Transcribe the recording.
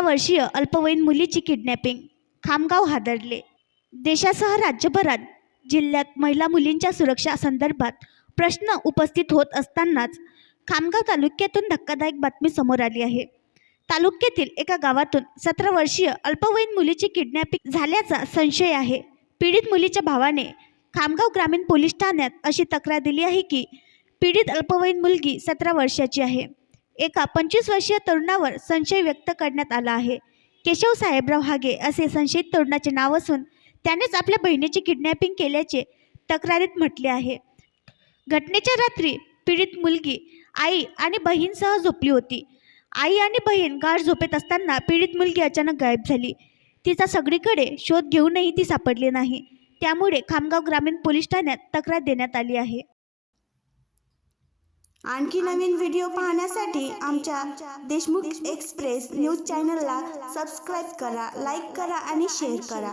17 वर्षीय अल्पवयीन मुलीची किडनॅपिंग, खामगाव हादरले. देशासह राज्यभरात जिल्ह्यात महिला मुलींच्या सुरक्षा संदर्भात प्रश्न उपस्थित होत असतानाच खामगाव तालुक्यातून धक्कादायक बातमी समोर आली आहे. तालुक्यातील एका गावातून 17 वर्षीय अल्पवयीन मुलीची किडनॅपिंग झाल्याचा संशय आहे. पीडित मुलीच्या भावाने खामगाव ग्रामीण पोलीस ठाण्यात अशी तक्रार दिली आहे की पीडित अल्पवयीन मुलगी 17 वर्षाची आहे. एका 25 वर्षीय तरुणावर संशय व्यक्त करण्यात आला आहे. केशव साहेबराव हागे असे संशयित तरुणाचे नाव असून त्यानेच आपल्या बहिणीची किडनॅपिंग केल्याचे तक्रारीत म्हटले आहे. घटनेच्या रात्री पीडित मुलगी आई आणि बहीणसह झोपली होती. आई आणि बहीण गाढ झोपेत असताना पीडित मुलगी अचानक गायब झाली. तिचा सगळीकडे शोध घेऊनही ती सापडली नाही. त्यामुळे खामगाव ग्रामीण पोलीस ठाण्यात तक्रार देण्यात आली आहे. आणखी नवीन व्हिडिओ पाहण्यासाठी आमच्या देशमुख एक्सप्रेस न्यूज चॅनलला सबस्क्राईब करा, लाईक करा आणि शेअर करा.